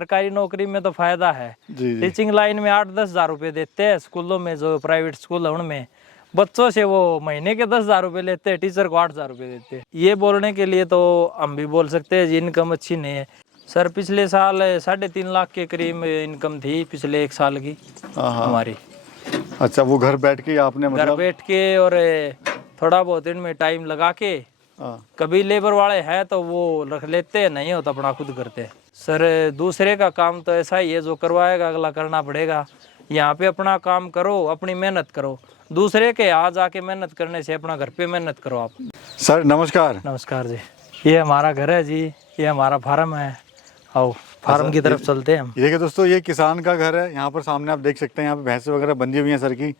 सरकारी नौकरी में तो फायदा है। जी। टीचिंग लाइन में 8-10 हज़ार रुपये देते हैं स्कूलों में, जो प्राइवेट स्कूल है उनमें बच्चों से वो महीने के 10 हज़ार रुपये लेते हैं, टीचर को 8 हज़ार रुपये देते हैं। ये बोलने के लिए तो हम भी बोल सकते हैं इनकम अच्छी नहीं है सर। पिछले साल 3.5 लाख के करीब इनकम थी पिछले 1 साल की हमारी। अच्छा, वो घर बैठ के आपने घर मतलब बैठ के और थोड़ा बहुत इनमें टाइम लगा के, कभी लेबर वाले हैं तो वो रख लेते हैं, नहीं हो तो अपना खुद करते हैं सर। दूसरे का काम तो ऐसा ही है, जो करवाएगा अगला करना पड़ेगा। यहाँ पे अपना काम करो, अपनी मेहनत करो, दूसरे के यहाँ जाके मेहनत करने से अपना घर पे मेहनत करो आप। सर नमस्कार। नमस्कार जी। ये हमारा घर है जी, ये हमारा फार्म है। आओ फार्म की तरफ चलते हैं हम। ये देखिए दोस्तों, ये किसान का घर है। यहाँ पर सामने आप देख सकते हैं, यहाँ पे भैंसे वगैरह बंधी हुई हैं सर की,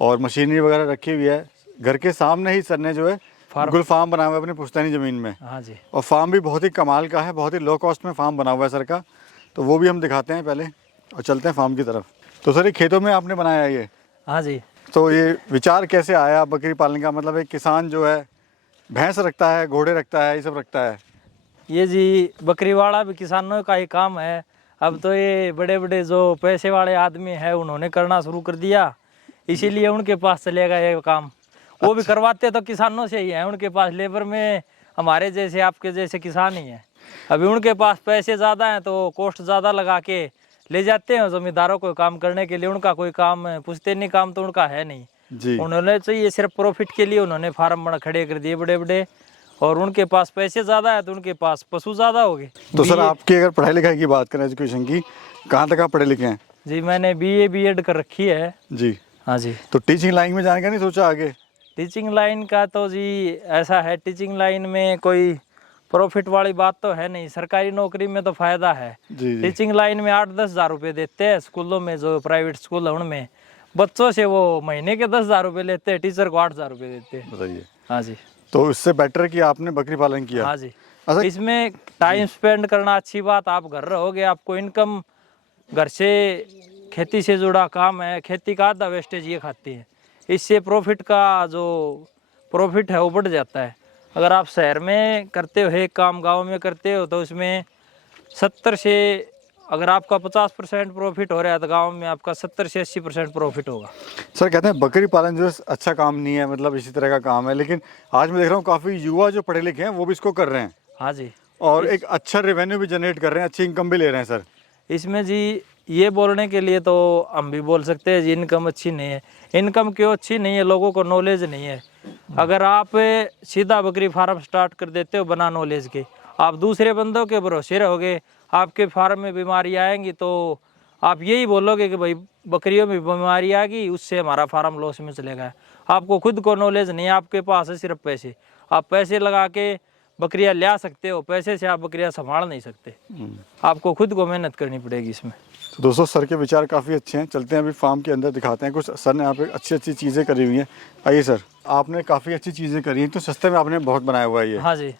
और मशीनरी वगैरह रखी हुई है। घर के सामने ही सर ने जो है गुल फार्म बनाया हुआ है अपनी पुश्तैनी ज़मीन में। हाँ जी। और फार्म भी बहुत ही कमाल का है, बहुत ही लो कॉस्ट में फार्म बना हुआ है सर का। तो वो भी हम दिखाते हैं पहले और चलते हैं फार्म की तरफ। तो सर ये खेतों में आपने बनाया है ये? हाँ जी। तो ये विचार कैसे आया बकरी पालने का? मतलब एक किसान जो है भैंस रखता है, घोड़े रखता है, ये सब रखता है। ये जी बकरी वाला भी किसानों का ही काम है। अब तो ये बड़े बड़े जो पैसे वाले आदमी हैं उन्होंने करना शुरू कर दिया, इसीलिए उनके पास चलेगा ये काम। वो भी करवाते तो किसानों से ही है, उनके पास लेबर में हमारे जैसे आपके जैसे किसान ही हैं। अभी उनके पास पैसे ज़्यादा हैं तो कॉस्ट ज़्यादा लगा के ले जाते हैं जमींदारों को काम करने के लिए। उनका कोई काम पुश्तैनी काम तो उनका है नहीं जी। उन्होंने चाहिए सिर्फ प्रॉफिट के लिए उन्होंने फार्म बड़ा खड़े कर दिए बड़े बड़े, और उनके पास पैसे ज़्यादा है तो उनके पास पशु ज़्यादा हो गए। तो सर आपकी अगर पढ़ाई लिखाई की बात करें, एजुकेशन की, कहाँ तक आप पढ़े लिखे हैं? जी मैंने BA B.Ed कर रखी है जी। हाँ जी। तो टीचिंग लाइन में जाने का नहीं सोचा आगे? टीचिंग लाइन का तो जी ऐसा है, टीचिंग लाइन में कोई प्रॉफिट वाली बात तो है नहीं। सरकारी नौकरी में तो फायदा है। जी। टीचिंग लाइन में 8-10 हज़ार रुपये देते हैं स्कूलों में, जो प्राइवेट स्कूल है उनमें बच्चों से वो महीने के 10 हज़ार रुपये लेते हैं, टीचर को 8 हज़ार रुपये देते हैं। बताइए। हाँ जी। तो इससे बेटर कि आपने बकरी पालन किया? हाँ जी। अच्छा, इसमें टाइम स्पेंड करना अच्छी बात। आप घर रहोगे, आपको इनकम घर से, खेती से जुड़ा काम है, खेती का आधा वेस्टेज ये खाती है। इससे प्रॉफिट का जो प्रॉफिट है वो बढ़ जाता है। अगर आप शहर में करते हो एक काम, गांव में करते हो तो इसमें 70 से, अगर आपका 50% प्रॉफिट हो रहा है तो गांव में आपका 70 से 80% प्रॉफिट होगा। सर कहते हैं बकरी पालन जो है अच्छा काम नहीं है, मतलब इसी तरह का काम है, लेकिन आज मैं देख रहा हूँ काफ़ी युवा जो पढ़े लिखे हैं वो भी इसको कर रहे हैं। हाँ जी। और एक अच्छा रेवेन्यू भी जनरेट कर रहे हैं, अच्छी इनकम भी ले रहे हैं सर। इसमें जी ये बोलने के लिए तो हम भी बोल सकते हैं जी इनकम अच्छी नहीं है। इनकम क्यों अच्छी नहीं है? लोगों को नॉलेज नहीं है। अगर आप सीधा बकरी फार्म स्टार्ट कर देते हो बिना नॉलेज के, आप दूसरे बंदों के भरोसे रहोगे, आपके फार्म में बीमारी आएंगी तो आप यही बोलोगे कि भाई बकरियों में बीमारी आ गई, उससे हमारा फार्म लॉस में चलेगा। आपको खुद को नॉलेज नहीं है, आपके पास है सिर्फ पैसे। आप पैसे लगा के बकरियां ला सकते हो, पैसे से आप बकरियां संभाल नहीं सकते। आपको खुद को मेहनत करनी पड़ेगी इसमें। तो दोस्तों सर के विचार काफ़ी अच्छे हैं। चलते हैं अभी फार्म के अंदर, दिखाते हैं कुछ सर ने यहाँ पे अच्छी अच्छी चीज़ें करी हुई हैं। आइए सर, आपने काफ़ी अच्छी चीज़ें करी हैं, तो सस्ते में आपने बहुत बनाया हुआ है ये। हाँ जी।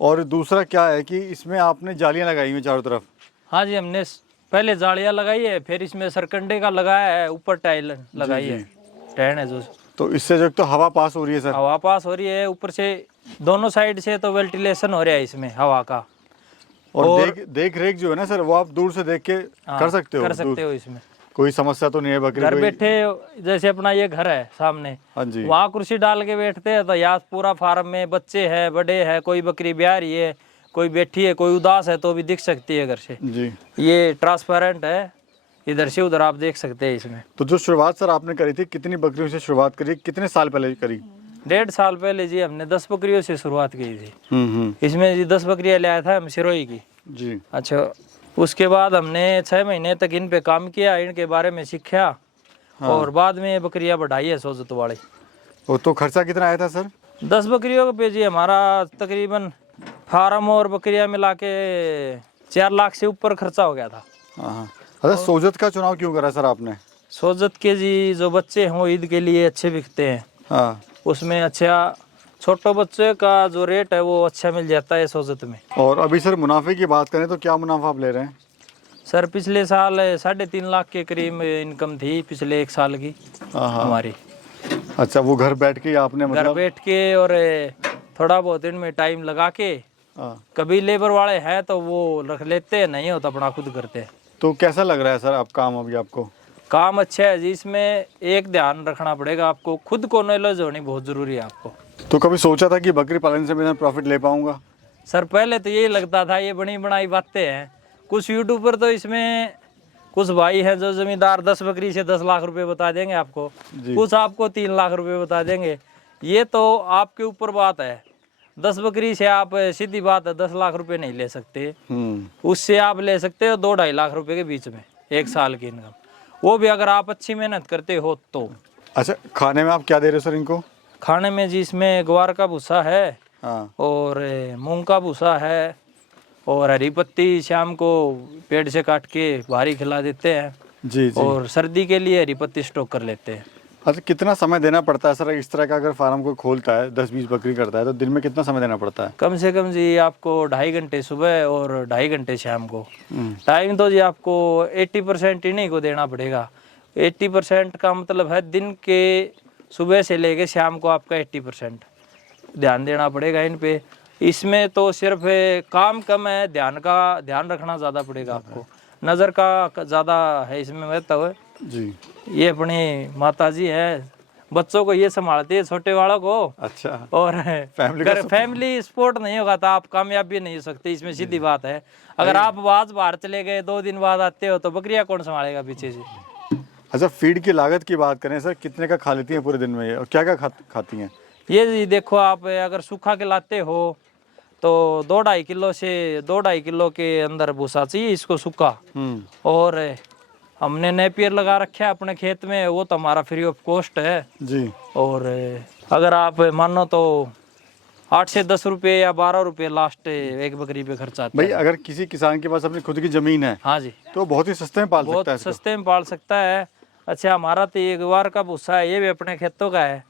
और दूसरा क्या है कि इसमें आपने जालियाँ लगाई हुई चारों तरफ? हाँ जी, हमने पहले जालियाँ लगाई है, फिर इसमें सरकंडे का लगाया है, ऊपर टाइल लगाई है, टैन है जो। तो इससे जो तो हवा पास हो रही है सर? हवा पास हो रही है ऊपर से, दोनों साइड से तो वेंटिलेशन हो रहा है इसमें हवा का। और देख रेख जो है ना सर, वो आप दूर से देख के कर सकते हो इसमें कोई समस्या तो नहीं है? बकरी घर बैठे, जैसे अपना ये घर है सामने, हाँ जी, वहाँ कुर्सी डाल के बैठते हैं तो यहाँ पूरा फार्म में बच्चे हैं, बड़े हैं, कोई बकरी ब्याह रही है, कोई बैठी है, कोई उदास है तो भी दिख सकती है घर से जी। ये ट्रांसपेरेंट है, इधर से उधर आप देख सकते हैं इसमें। तो जो शुरुआत सर आपने करी थी, कितनी बकरियों से शुरुआत करी, कितने साल पहले करी? 1.5 साल पहले जी हमने 10 बकरियों से शुरुआत की थी। इसमें जी 10 बकरियां लाया था हम सिरोही की जी। अच्छा, उसके बाद हमने 6 महीने तक इन पे काम किया, इनके बारे में सीखा। हाँ। और बाद में बकरियां बढ़ाई है सोजत वाली। तो खर्चा कितना आया था सर? 10 बकरियों पे जी हमारा तकरीबन फार्म और बकरियां मिला के 4 लाख से ऊपर खर्चा हो गया था। हाँ। अच्छा, सोजत का चुनाव क्यों करा सर आपने? सोजत के जी जो बच्चे हैं वो ईद के लिए अच्छे बिकते हैं। हाँ। उसमें अच्छा छोटे बच्चे का जो रेट है वो अच्छा मिल जाता है सोजत में। और अभी सर मुनाफे की बात करें तो क्या मुनाफा आप ले रहे हैं? सर पिछले साल 3.5 लाख के करीब इनकम थी पिछले 1 साल की हमारी। अच्छा, वो घर बैठ के आपने घर बैठ के और थोड़ा बहुत इनमें टाइम लगा के हाँ। कभी लेबर वाले हैं तो वो रख लेते हैं, नहीं हो तो अपना खुद करते हैं। तो कैसा लग रहा है सर आप काम अभी आपको? काम अच्छा है जी। इसमें एक ध्यान रखना पड़ेगा आपको, खुद को नॉलेज होनी बहुत ज़रूरी है आपको। तो कभी सोचा था कि बकरी पालन से मैं प्रॉफिट ले पाऊंगा? सर पहले तो यही लगता था, ये बनी बनाई बातें हैं। कुछ यूट्यूबर तो इसमें कुछ भाई हैं जो जमींदार 10 बकरी से 10 लाख रुपए बता देंगे आपको, जी। कुछ आपको 3 लाख रुपए बता देंगे। ये तो आपके ऊपर बात है। 10 बकरी से आप सीधी बात है 10 लाख रुपए नहीं ले सकते। उससे आप ले सकते हो 2-2.5 लाख रुपए के बीच में एक साल की इनकम, वो भी अगर आप अच्छी मेहनत करते हो तो। अच्छा, खाने में आप क्या दे रहे हो सर इनको? खाने में जी इसमें ग्वार का भूसा है, हाँ। और मूंग का भूसा है, और हरी पत्ती शाम को पेड़ से काट के भारी खिला देते हैं। जी जी। और सर्दी के लिए हरी पत्ती स्टॉक कर लेते हैं। अच्छा, कितना समय देना पड़ता है सर इस तरह का? अगर फार्म कोई खोलता है 10-20 बकरी करता है तो दिन में कितना समय देना पड़ता है? कम से कम जी आपको 2.5 घंटे सुबह और 2.5 घंटे शाम को। टाइम तो जी आपको 80% इन्हीं को देना पड़ेगा। 80% का मतलब है दिन के सुबह से लेके शाम को आपका 80% ध्यान देना पड़ेगा इन पे। इसमें तो सिर्फ काम कम है, ध्यान रखना ज़्यादा पड़ेगा आपको। नज़र का ज़्यादा है इसमें महत्व है जी। ये अपनी माता जी है, बच्चों को ये संभालती है, छोटे वालों को। अच्छा। और फैमिली फैमिली सपोर्ट नहीं होगा तो आप कामयाब भी नहीं हो सकते, इसमें सीधी बात है। अगर आप आज बाहर चले गए 2 दिन बाद आते हो तो बकरियां कौन संभालेगा पीछे से। अच्छा, फीड की लागत की बात करें सर, कितने का खा लेती हैं पूरे दिन में ये, और क्या क्या खाती हैं? ये जी देखो, आप अगर सूखा के लाते हो तो 2-2.5 किलो से 2-2.5 किलो के अंदर भूसा चाहिए इसको सूखा। और हमने नेपियर लगा रखा है अपने खेत में, वो तो हमारा फ्री ऑफ कॉस्ट है जी। और अगर आप मानो तो 8 से 10 रुपये या 12 रुपये लास्ट एक बकरी पे खर्चा आता भाई, है। अगर किसी किसान के पास अपनी खुद की जमीन है हाँ जी, तो बहुत ही सस्ते में पाल बहुत सकता है इसको। सस्ते में पाल सकता है। अच्छा, हमारा तो ये ग्वार का भूसा है, ये भी अपने खेतों का है,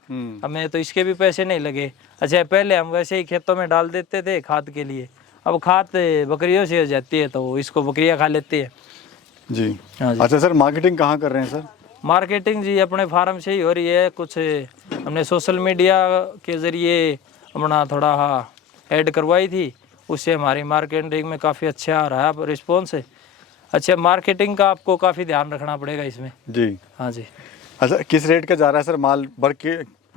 हमें तो इसके भी पैसे नहीं लगे। अच्छा, पहले हम वैसे ही खेतों में डाल देते थे खाद के लिए, अब खाद बकरियों से हो जाती है तो इसको बकरियां खा लेती है। जी। हाँ जी। अच्छा सर, मार्केटिंग कहाँ कर रहे हैं सर? मार्केटिंग जी अपने फार्म से ही हो रही है। कुछ हमने सोशल मीडिया के ज़रिए अपना थोड़ा ऐड करवाई थी, उससे हमारी मार्केटिंग में काफ़ी अच्छा आ रहा है रिस्पॉन्स है। अच्छा, मार्केटिंग का आपको काफ़ी ध्यान रखना पड़ेगा इसमें। जी। हाँ जी। अच्छा, किस रेट का जा रहा है सर माल?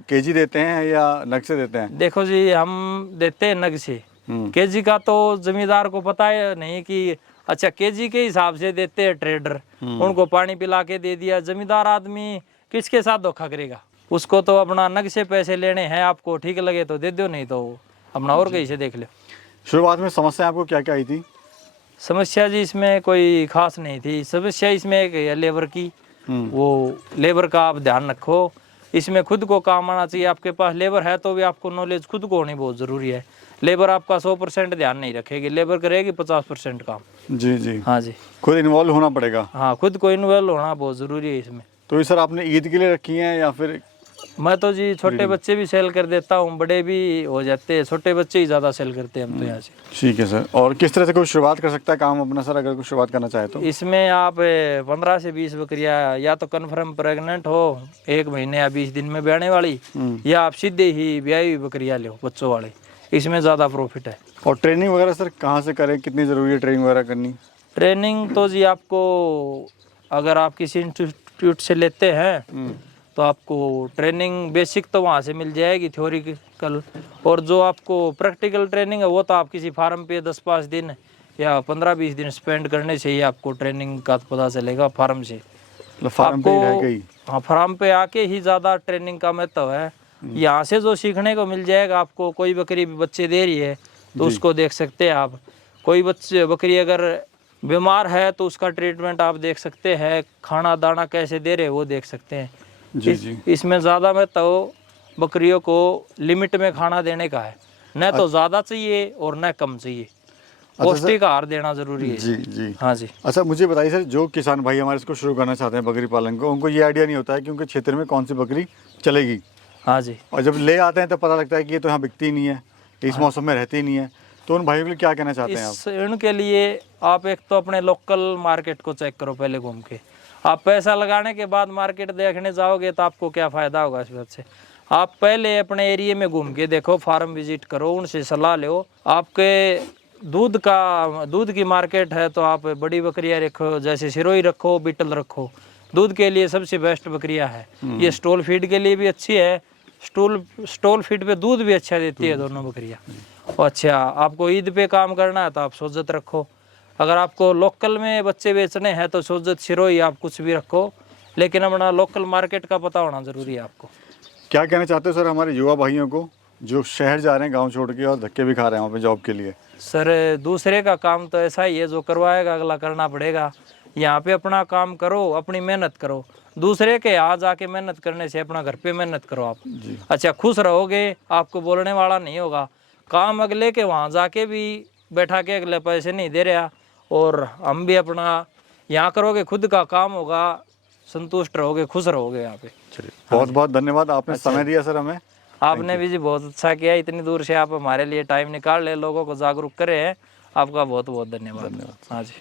केजी देते हैं या नग से देते हैं? देखो जी, हम देते हैं नग से। केजी का तो जमींदार को पता है नहीं कि, अच्छा केजी के हिसाब से देते हैं ट्रेडर, उनको पानी पिला के दे दिया। जमींदार आदमी किसके साथ धोखा करेगा? उसको तो अपना नग से पैसे लेने हैं, आपको ठीक लगे तो दे दो, नहीं तो अपना और कहीं से देख लो। शुरुआत में समस्या आपको क्या क्या आई थी? समस्या जी इसमें कोई खास नहीं थी। समस्या इसमें एक है लेबर की, वो लेबर का आप ध्यान रखो। इसमें खुद को काम आना चाहिए। आपके पास लेबर है तो भी आपको नॉलेज खुद को होनी बहुत ज़रूरी है। लेबर आपका 100% ध्यान नहीं रखेगी, लेबर करेगी 50% काम। जी जी। हाँ जी, खुद इन्वॉल्व होना पड़ेगा। हाँ, खुद को इन्वॉल्व होना बहुत ज़रूरी है इसमें। तो ये सर आपने ईद के लिए रखी हैं या फिर? मैं तो जी छोटे बच्चे भी सेल कर देता हूँ, बड़े भी हो जाते हैं, छोटे बच्चे ही ज़्यादा सेल करते हैं हम तो यहाँ से। ठीक है सर। और किस तरह से कोई शुरुआत कर सकता है काम अपना सर, अगर कोई शुरुआत करना चाहे तो? इसमें आप 15 से 20 बकरियां या तो कन्फर्म प्रेग्नेंट हो 1 महीने या 20 दिन में ब्याने वाली, या आप सीधे ही ब्याई हुई बकरियां लो बच्चों वाली, इसमें ज़्यादा प्रॉफिट है। और ट्रेनिंग वगैरह सर कहाँ से करें, कितनी ज़रूरी है ट्रेनिंग वगैरह करनी? ट्रेनिंग तो जी आपको अगर आप किसी इंस्टीट्यूट से लेते हैं तो आपको ट्रेनिंग बेसिक तो वहाँ से मिल जाएगी, थ्योरिकल। और जो आपको प्रैक्टिकल ट्रेनिंग है वो तो आप किसी फार्म पे 10-5 दिन या 15-20 दिन स्पेंड करने से ही आपको ट्रेनिंग का पता चलेगा फार्म से। फार्म पे रह गई। हाँ, फार्म पे आके ही ज़्यादा ट्रेनिंग का महत्व है। यहाँ से जो सीखने को मिल जाएगा आपको, कोई बकरी भी बच्चे दे रही है तो उसको देख सकते हैं आप। कोई बकरी अगर बीमार है तो उसका ट्रीटमेंट आप देख सकते हैं, खाना दाना कैसे दे रहे वो देख सकते हैं। जी जी। इसमें ज़्यादा महत्व बकरियों को लिमिट में खाना देने का है, न तो ज़्यादा चाहिए और न कम चाहिए। पौष्टिक आहार देना जरूरी है। जी जी। हाँ जी। अच्छा, मुझे बताइए सर, जो किसान भाई हमारे इसको शुरू करना चाहते हैं बकरी पालन को, उनको ये आइडिया नहीं होता है कि उनके क्षेत्र में कौन सी बकरी चलेगी। हाँ जी। और जब ले आते हैं तो पता लगता है कि ये तो यहाँ बिकती नहीं है, इस मौसम में रहती नहीं है, तो उन भाइयों के लिए क्या कहना चाहते हैं आप? उनके लिए आप एक तो अपने लोकल मार्केट को चेक करो पहले घूम के। आप पैसा लगाने के बाद मार्केट देखने जाओगे तो आपको क्या फ़ायदा होगा इस बात से। आप पहले अपने एरिया में घूम के देखो, फार्म विजिट करो, उनसे सलाह लो। आपके दूध की मार्केट है तो आप बड़ी बकरियां रखो, जैसे सिरोही रखो, बीटल रखो। दूध के लिए सबसे बेस्ट बकरियां है। ये स्टॉल फीड के लिए भी अच्छी है, स्टॉल फीड पे दूध भी अच्छा देती है दोनों बकरियां। और अच्छा, आपको ईद पे काम करना है तो आप सोजत रखो। अगर आपको लोकल में बच्चे बेचने हैं तो सोजत, सिरोही, आप कुछ भी रखो, लेकिन अपना लोकल मार्केट का पता होना जरूरी है आपको। क्या कहना चाहते हो सर हमारे युवा भाइयों को जो शहर जा रहे हैं गांव छोड़ के और धक्के भी खा रहे हैं वहाँ पे जॉब के लिए? सर, दूसरे का काम तो ऐसा ही है, जो करवाएगा अगला करना पड़ेगा। यहाँ पे अपना काम करो, अपनी मेहनत करो। दूसरे के यहाँ जाके मेहनत करने से अपना घर पे मेहनत करो आप। अच्छा, खुश रहोगे, आपको बोलने वाला नहीं होगा। काम अगले के वहाँ जाके भी बैठा के अगले पैसे नहीं दे रहा, और हम भी अपना यहाँ करोगे, खुद का काम होगा, संतुष्ट रहोगे, खुश रहोगे यहाँ पे। चलिए, बहुत बहुत धन्यवाद, आपने समय दिया सर हमें। आपने भी जी बहुत अच्छा किया, इतनी दूर से आप हमारे लिए टाइम निकाल ले, लोगों को जागरूक करे हैं। आपका बहुत बहुत धन्यवाद। हाँ जी।